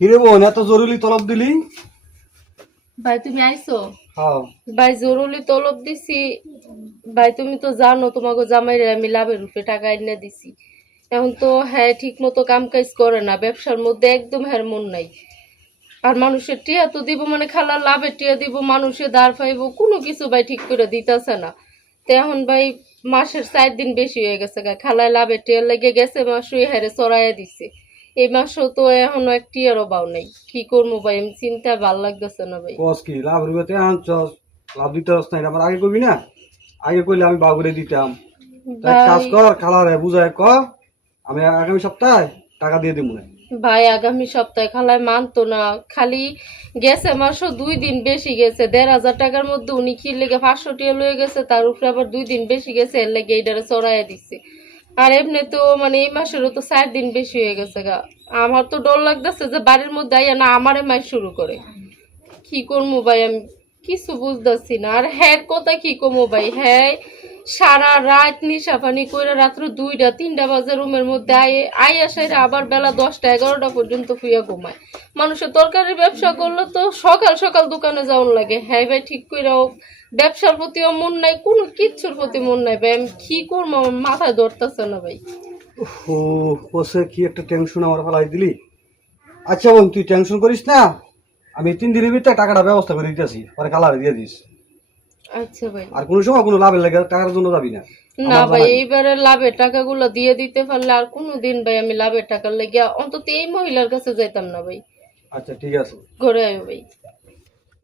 কিরে বোন এত জরুরি তলব দিলি? ভাই তুমি আইছো? হ্যাঁ। ভাই জরুরি তলব দিছি। ভাই তুমি তো জানো তোমাকে জামাইরে আমি লাভের উপরে টাকা এনে দিছি। এখন তো হ্যাঁ ঠিক মতো কাম কাজ করে না, ব্যবসার মধ্যে একদম হ্যার মন নাই। আর মানুষের টিয়া তো দিব মানে খালা লাভের টিয়া দিব, মানুষের দাঁড় পাইব কোনো কিছু ভাই ঠিক করে দিতেছে না। তো এখন ভাই মাসের 4 দিন বেশি হয়ে গেছে গা, খালায় লাভের টিয়া লেগে গেছে, মাসুই হারে চড়াইয়া দিছে। এই মাসও তো এখনো এক টিয়ারও বাও নাই। কি করবো ভাই, আমি চিন্তা ভাল লাগতেছে না ভাই। কস কি লাভ রুবেতে আনছস, লাভ দিতে হস নাই আমার আগে কবি না? আগে কইলে আমি বাউ করে দিতাম। তাই এক কাজ ভাই কর, খালারে বুঝায় ক আমি আগামী সপ্তাহে টাকা দিয়ে দিব না। ভাই আগামী সপ্তাহে খালায় মানতো না। খালি গেছে মাসও 2 দিন বেশি গেছে, 1,500 টাকার মধ্যে উনি কি লেগে 500 টিয়া লয়ে গেছে, তার উপরে আবার 2 দিন বেশি গেছে, এর লেগে এইটারে চড়াইয়া দিচ্ছে। আর এমনি তো মানে এই মাসেরও তো 4 দিন বেশি হয়ে গেছে গা। আমার তো ডর লাগতেছে যে বাড়ির মধ্যে আইয়া না আমারে মাই শুরু করে। কি করবো ভাই আমি কিছু বুঝতেছি না। আর হ্যাঁ কথা কি কমো ভাই, হ্যাঁ সারা রাত নিশা পানি করে রাত্র 2টা 3টা বাজে রুমের মধ্যে আইয়া সাইরা আবার বেলা 10টা 11টা পর্যন্ত ফুইয়া ঘুমায়। মানুষের তরকারির ব্যবসা করলে তো সকাল সকাল দোকানে যাওয়ার লাগে। হ্যাঁ ভাই ঠিক কইরাও ব্যবসার প্রতিও মন নাই, কোনো কিচ্ছুর প্রতি মন নাই ভাই। আমি কি করবো আমার মাথায় ধরতেছে না ভাই। ও কসে কি একটা টেনশন আমার ফেলাই দিলি। আচ্ছা বোন তুই টেনশন করিস না, আমি 3 দিনের ভিতরে টাকাটা ব্যবস্থা করে দিতেছি, পরে কালারে দিয়ে দিস। আচ্ছা ভাই। আর কোনো সময় কোনো লাভের লাগে টাকার জন্য যাবি না, না আমার ভাই জানাবি। এইবারে লাভের টাকাগুলো দিয়ে দিতে পারলে আর কোনোদিন ভাই আমি লাভের টাকার লেগে অন্তত এই মহিলার কাছে যাইতাম না ভাই। আচ্ছা ঠিক আছে। ঘরে আয় ভাই।